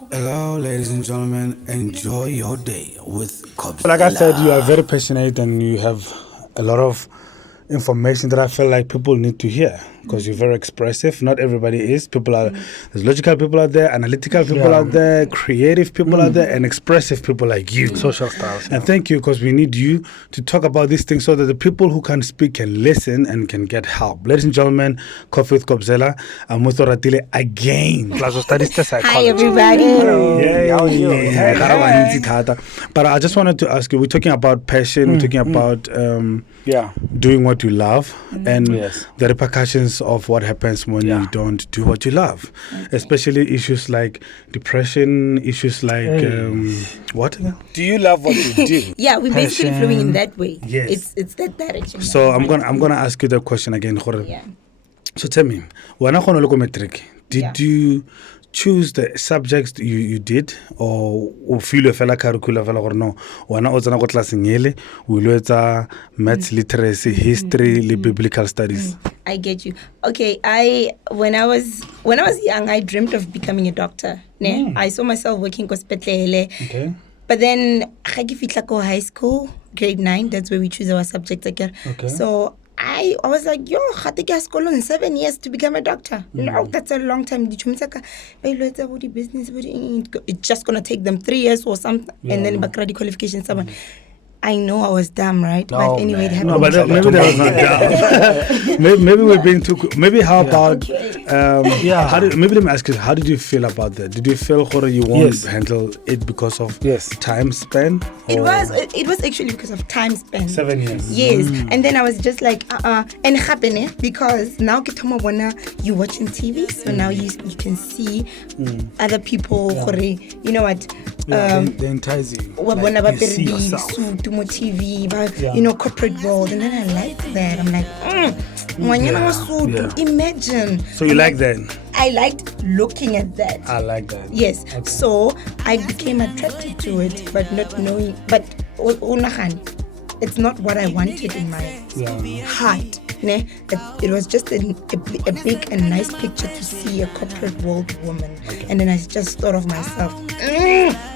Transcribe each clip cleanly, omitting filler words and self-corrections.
Hello, ladies and gentlemen. Enjoy your day with Like I said, you are Kopzela. very passionate and you have a lot of information that I feel like people need to hear because you're very expressive. Not everybody is. There's logical people out there, analytical people out there, creative people out there, and expressive people like you. Social styles. And thank you because we need you to talk about these things so that the people who can speak can listen and can get help. Ladies and gentlemen, Coffee with Kopzela. I'm with Oratile again. Plus, studies the Hi, psychology. everybody. Yeah, How are you? But I just wanted to ask you, we're talking about passion, we're talking about doing what you love and Yes. the repercussions of what happens when you don't do what you love, especially issues like depression, issues like what again? Do you love what you do? Yeah, we're basically flowing in that way. Yes. It's that direction. So I'm gonna ask you the question again, Jorge. Yeah. So tell me, when I matric, did Yeah. you choose the subjects you did or feel fela curriculum fela gore no wena o tsena go class ngele o ile etsa maths, literacy, history le biblical studies? I get you. Okay, when I was young, I dreamt of becoming a doctor. Ne? I saw myself working hospital. Okay. But then ga ke fitla ko high school, grade 9, that's where we choose our subject again. Okay. So I was like, yo, I take a school in 7 years to become a doctor. No, that's a long time. Business, it's just gonna take them 3 years or something, and then background qualification. Someone, I know I was dumb, right? No, But anyway, it man. happened. No, but maybe that was not dumb. maybe we're being too. Maybe how about? Maybe let me ask you. How did you feel about that? Did you feel horror you won't handle it because of time span? It was actually because of time spent. 7 years. Yes, and then I was just like, and happen because now you're watching TV, so now you can see other people. You know what? They entice you. You see yourself. TV, corporate world, and then I like that. I'm like, imagine. So you like that? I liked looking at that. I like that. Yes. Okay. So I became attracted to it, but not knowing. But it's not what I wanted in my heart. Ne? It was just a big and nice picture to see a corporate world woman. Okay. And then I just thought of myself,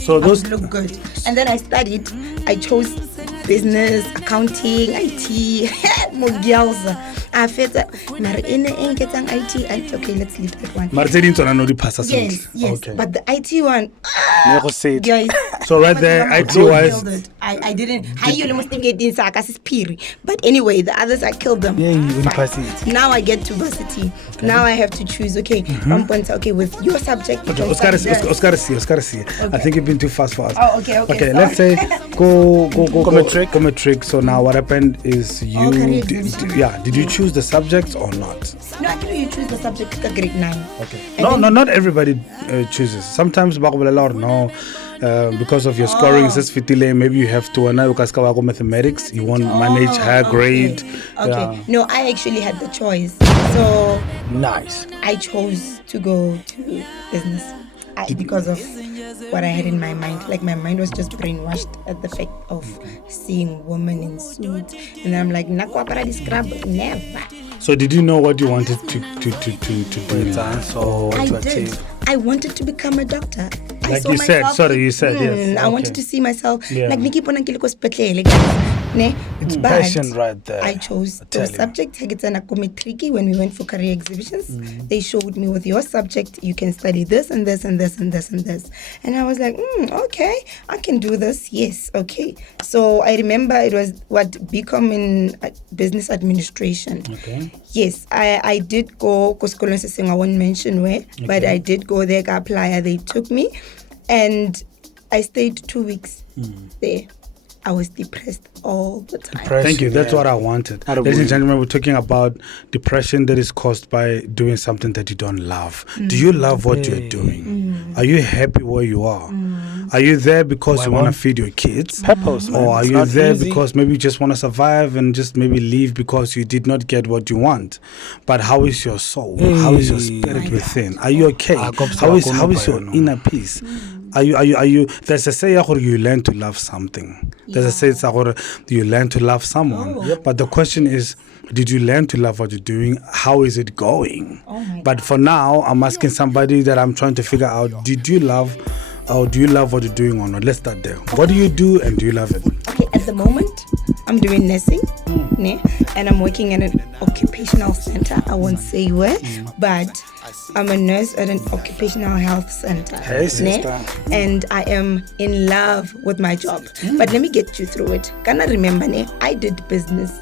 so those look good. And then I studied. I chose business, accounting, IT, Mogialza. I felt that IT. Okay, let's leave that one. Yes. Okay. But the IT one, guys. So right there, IT wise, I didn't. I almost think it is But anyway, the others I killed them. Now I get to varsity. Okay. Now I have to choose. Okay, one point. Okay, with your subject. Oscar see. Okay. I think you've been too fast for us. Oh, okay. Okay, let's say go metric. So now what happened is you did you choose the subjects or not? No, actually you choose the subject at grade 9. Okay. Not everybody chooses. Sometimes no. Because of your scoring, maybe you have to mathematics. You want manage higher grade. Okay. Yeah. No, I actually had the choice. So nice. I chose to go to business because of what I had in my mind. Like my mind was just brainwashed at the fact of seeing women in suits, and I'm like, never. So did you know what you wanted to do? I did. I wanted to become a doctor. Like you said, yes. I wanted to see myself like Nikki It's passion right there. I chose those subjects. When we went for career exhibitions, they showed me with your subject, you can study this and this and this and this and this. And I was like, okay, I can do this. Yes, okay. So I remember it was BCom in business administration. Okay. Yes, I did go, because I won't mention where, but I did go there, apply. They took me, and I stayed 2 weeks there. I was depressed all the time. Thank you. That's what I wanted. Ladies and gentlemen, we're talking about depression that is caused by doing something that you don't love. Do you love what you're doing? Are you happy where you are? Are you there because you want to feed your kids? Purpose, man. Or are you there because maybe you just want to survive and just maybe leave because you did not get what you want? But how is your soul? How is your spirit within? Are you okay? How is your inner peace? Are you? There's a say you learn to love something. There's a say you learn to love someone. But the question is, did you learn to love what you're doing? How is it going? But for now, I'm asking somebody that I'm trying to figure out, did you love or do you love what you're doing or not? Let's start there. What do you do and do you love it? Okay, at the moment, I'm doing nursing, and I'm working in an occupational center. I won't say where, but I'm a nurse at an occupational health center. Hey, sister. And I am in love with my job. But let me get you through it. Can I remember, I did business.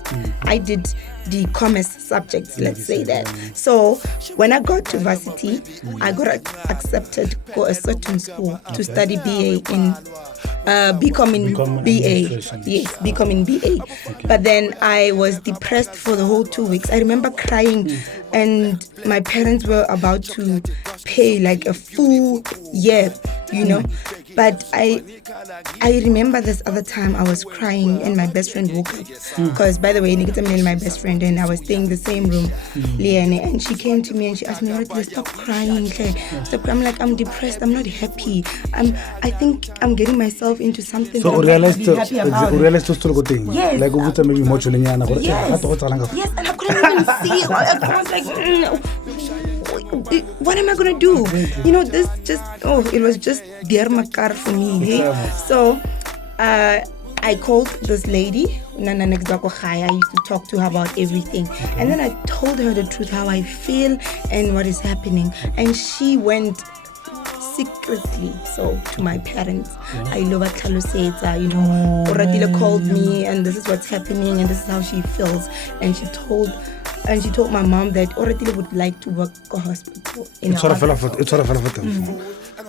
I did the commerce subjects, let's say that. So when I got to varsity, I got accepted for a certain school to study BA in BCom in BA. Yes, BCom in BA. But then I was depressed for the whole 2 weeks. I remember crying, and my parents were about to pay like a full year, But I remember this other time I was crying and my best friend woke up. Because, by the way, Nikita and my best friend, and I was staying in the same room, Liane, and she came to me and she asked me, stop crying. Stop. I'm like, I'm depressed. I'm not happy. I think I'm getting myself into something So that I'm not happy about. Yes. Like maybe Yes, and I couldn't even see. I was like, what am I gonna do? This just it was just dear makar for me. Hey? So I called this lady, Nana Nexakochai. I used to talk to her about everything. And then I told her the truth, how I feel and what is happening. And she went secretly to my parents. I love Oratile called me and this is what's happening and this is how she feels. And she told my mom that Oratile would like to work at a hospital.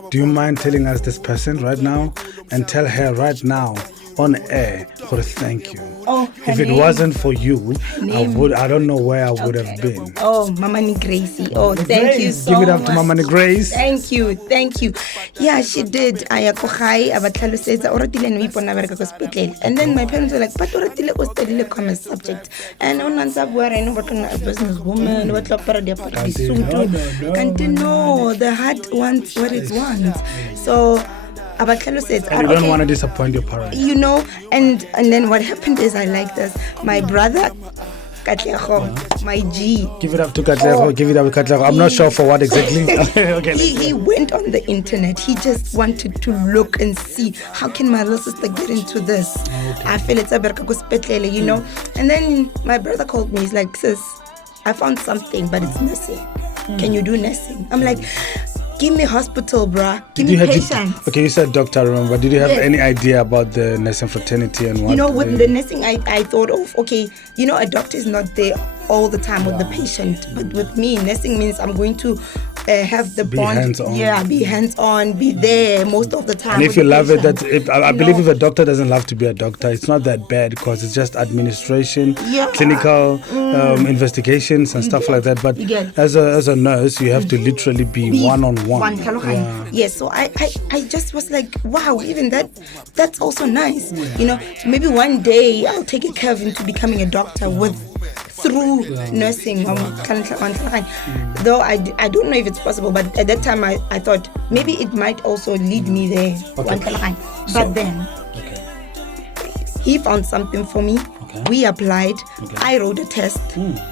Do you mind telling us this person right now and tell her right now on air for thank you? If it wasn't for you, I don't know where I would have been. Mama Ni Gracie. Thank you so much. Give it up to Mama Ni Grace. Thank you. Yeah, she did. And then my parents were like, but Oratile was studying commerce subject. And on where I know what a businesswoman, what can't know the heart wants what it wants. So Abakelo says, and you don't want to disappoint your parents. And then what happened is I like this. My brother, Katleho, my G. Give it up to Katleho. Give it up to Katleho. I'm not sure for what exactly. Okay, he went on the internet. He just wanted to look and see how can my little sister get into this. I feel it's a berka, And then my brother called me. He's like, sis, I found something, but it's nursing. Can you do nursing? I'm like, give me hospital, bruh. Give me patients. Okay, you said doctor, remember. Did you have any idea about the nursing fraternity and what? With the nursing, I thought of, okay, a doctor is not there all the time with the patient. But with me, nursing means I'm going to have the bond. Hands-on. Yeah, be hands-on, be there most of the time. And if you love it, I believe if a doctor doesn't love to be a doctor, it's not that bad because it's just administration, clinical investigations and stuff like that. But as a nurse, you have to literally be one-on-one. Yes, so I just was like, wow, even that's also nice. Maybe one day I'll take a curve into becoming a doctor through nursing. Though I don't know if it's possible, but at that time I thought maybe it might also lead me there. But then he found something for me. We applied. I wrote a test,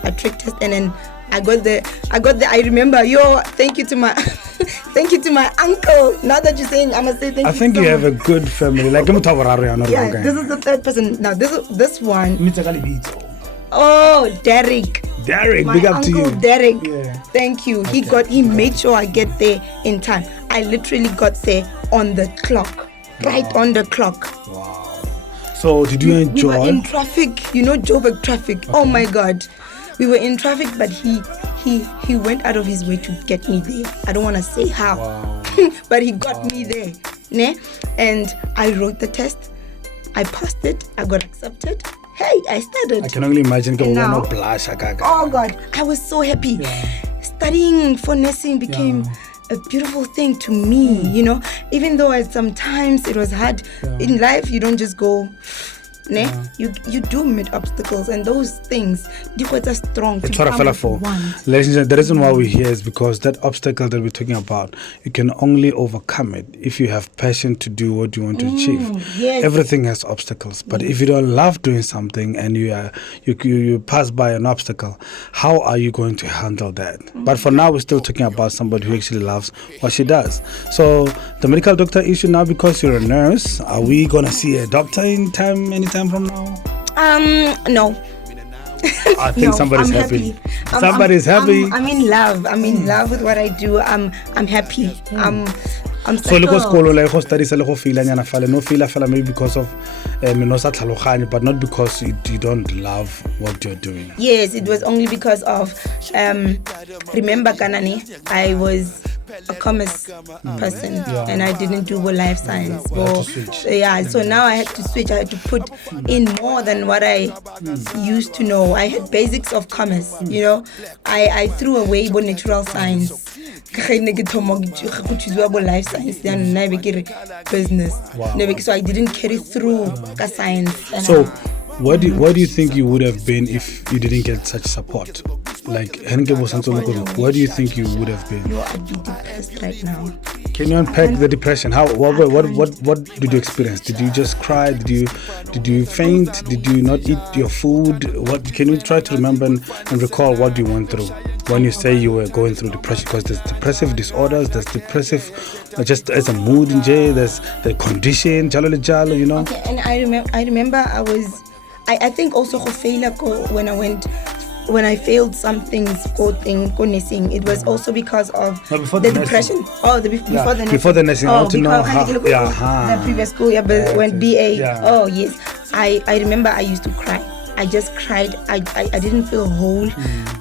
a trick test, and then I got the. I remember. Thank you to my uncle. Now that you're saying, I must say thank you. I think you have a good family. Like, this is the third person. Now this one. Derek. My big up to you. Derek. Yeah. Thank you. He made sure I get there in time. I literally got there on the clock. Right on the clock. Wow. So did you enjoy? We were in traffic, Joburg traffic. Okay. Oh my God. We were in traffic, but he went out of his way to get me there. I don't want to say how. Wow. But he got me there. And I wrote the test. I passed it. I got accepted. Hey, I started. I can only imagine going now, blush. Oh God, I was so happy. Studying for nursing became a beautiful thing to me, Even though sometimes it was hard in life, you don't just go ne? You do meet obstacles, and those things di are strong. It's what I fell for. Ladies and gentlemen, the reason why we're here is because that obstacle that we're talking about, you can only overcome it if you have passion to do what you want to achieve. Yes. Everything has obstacles, but if you don't love doing something and you pass by an obstacle, how are you going to handle that? But for now, we're still talking about somebody who actually loves what she does. So the medical doctor issue now, because you're a nurse, are we gonna see a doctor anytime from now? No. I think somebody's I'm happy. Somebody's happy. I'm in love. I'm in love with what I do. I'm happy. I'm so le go sekolo la go study se le go feel nyana fale no feel fela maybe because of no sa tlhaloganye, but not because you don't love what you're doing. Yes, it was only because of remember Kanani, I was a commerce person and I didn't do life science. So now I had to switch. I had to put in more than what I used to know. I had basics of commerce, you know. I threw away natural science. So business. So I didn't carry through science. So where do you think you would have been if you didn't get such support? Like, where do you think you would have been? I'd be depressed right now. Can you unpack the depression? What did you experience? Did you just cry? Did you faint? Did you not eat your food? What can you try to remember and recall what you went through when you say you were going through depression? Because there's depressive disorders, there's depressive just as a mood in jail, there's the condition, jalo, you know. Okay, and I remember I think also when I failed some things, it was also because of the depression. Before the nursing. I want to know how. The previous school, when BA. Yeah. Oh yes, I remember I used to cry. I just cried. I didn't feel whole.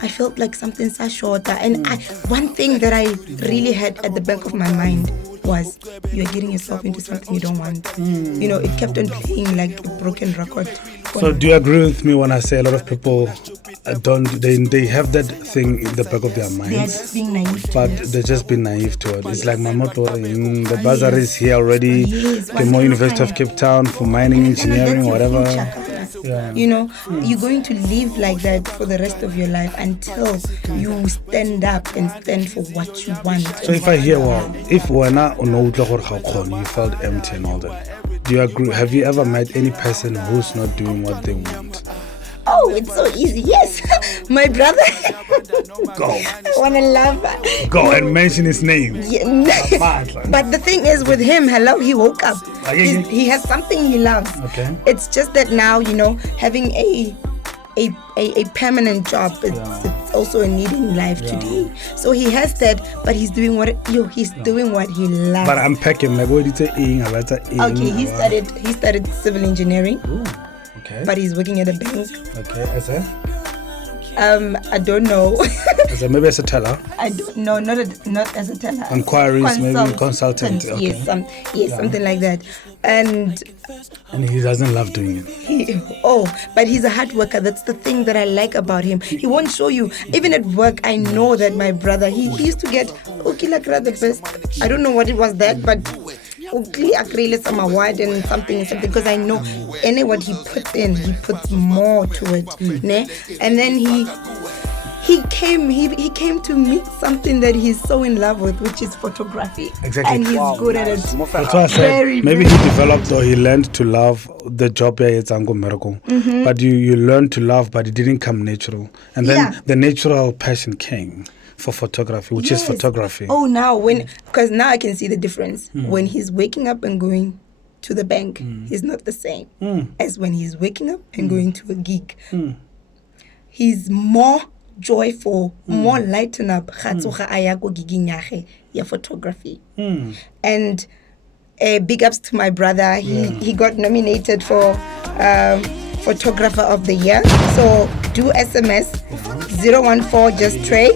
I felt like something's shorter. And one thing that I really had at the back of my mind was, you're getting yourself into something you don't want. You know, it kept on playing like a broken record. So do you agree with me when I say a lot of people they have that thing in the back of their minds? They're just being naive. But they're just being naive to it. It's like the bazaar is here already. The more University of Cape Town for mining, engineering, whatever. Yeah. You know, you're going to live like that for the rest of your life until you stand up and stand for what you want. So if I hear, if you felt empty and all that, do you agree? Have you ever met any person who's not doing what they want? Oh, it's so easy. Yes, my brother. Go. I want to love. Go and mention his name. Yeah. But the thing is, with him, he woke up. He has something he loves. Okay. It's just that now, you know, having a permanent job, it's also a need in life today. So he has that, but he's doing doing what he loves. But unpack him. Like, what did you say? Okay, he studied civil engineering. Ooh. Okay. But he's working at a bank. Okay, as a? I don't know. Maybe as a teller? I don't know, not as a teller. Inquiries, maybe consultant. Okay. Yes, something like that. And he doesn't love doing it. But he's a hard worker. That's the thing that I like about him. He won't show you. Even at work, I know that my brother, he used to get the best. I don't know what it was that, but some award and something, because I know what he puts in, he puts more to it. And then he came to meet something that he's so in love with, which is photography. Exactly. And he's good at it. That's why I said maybe he developed or he learned to love the job but you learned to love, but it didn't come natural. And then the natural passion came for photography, which is photography. Because now I can see the difference. When he's waking up and going to the bank, he's not the same as when he's waking up and going to a gig. He's more joyful, more lighten up. Photography. And big ups to my brother. He got nominated for Photographer of the Year. So do SMS 014 just Trey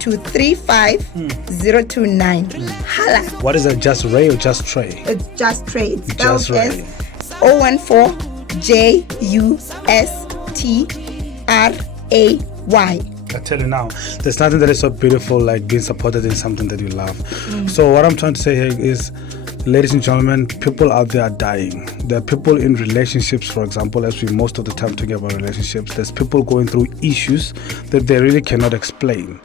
to 35029. Hala. What is that? Just Ray or just Trey? It's just Trey. It's just spelled Ray. as 014 JUSTRAY. I tell you now, there's nothing that is so beautiful like being supported in something that you love. So what I'm trying to say here is, Ladies and gentlemen, people out there are dying. There are people in relationships, for example, as we most of the time talking about relationships, there's people going through issues that they really cannot explain.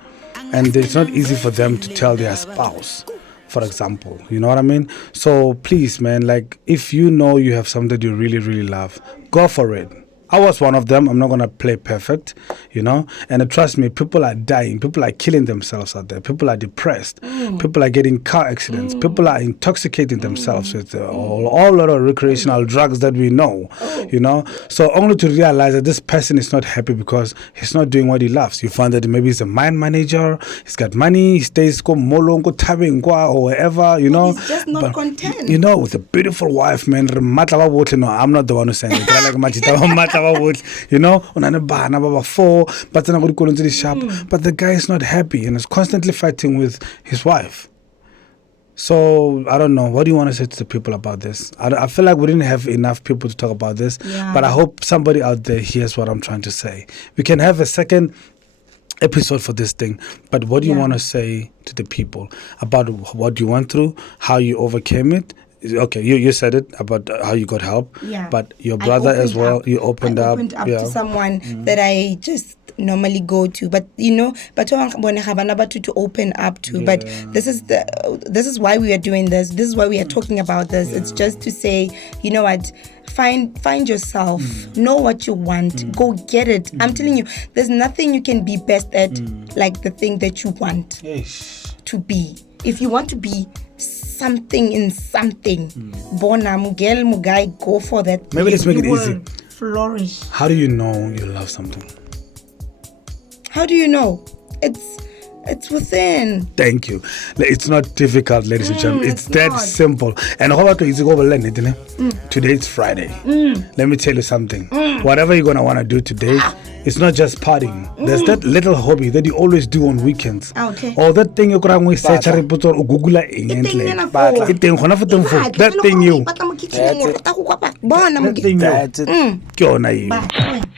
And it's not easy for them to tell their spouse, for example. You know what I mean? So please, man, like, if you know you have something that you really, really love, go for it. I was one of them. I'm not going to play perfect, you know. And trust me, people are dying. People are killing themselves out there. People are depressed. People are getting car accidents. People are intoxicating themselves with all lot of recreational drugs that we know, you know. So only to realize that this person is not happy because he's not doing what he loves. You find that maybe he's a mine manager. He's got money. He stays or wherever, you know. He's just not content. You know, with a beautiful wife, man. No, I'm not the one who's saying it. I like you know, but the guy is not happy and is constantly fighting with his wife. So I don't know. What do you want to say to the people about this? I feel like we didn't have enough people to talk about this, but I hope somebody out there hears what I'm trying to say. We can have a second episode for this thing, but what do you want to say to the people about what you went through, how you overcame it? Okay, you said it about how you got help, but your brother as well, you opened up to someone that I just normally go to, but you know, but to open up to. But this is why we are doing this. This is why we are talking about this. It's just to say, you know what, find yourself, know what you want, go get it. I'm telling you, there's nothing you can be best at like the thing that you want to be. If you want to be something in something, bona mugel mugai, go for that. Maybe let's make it easy. Flourish. How do you know you love something? How do you know? It's within. Thank you. It's not difficult, ladies and gentlemen. It's that simple. And how about easy over today it's Friday. Let me tell you something. Whatever you're gonna want to do today, it's not just partying. There's that little hobby that you always do on weekends. Okay. Or that thing you're going to search or Google that thing you. That's it.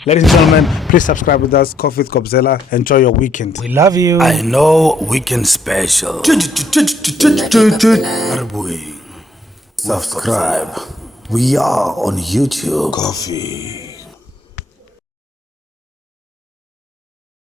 Ladies and gentlemen, please subscribe with us. Coffee with Kopzela. Enjoy your weekend. We love you. I know weekend special. Subscribe. We are on YouTube. Coffee.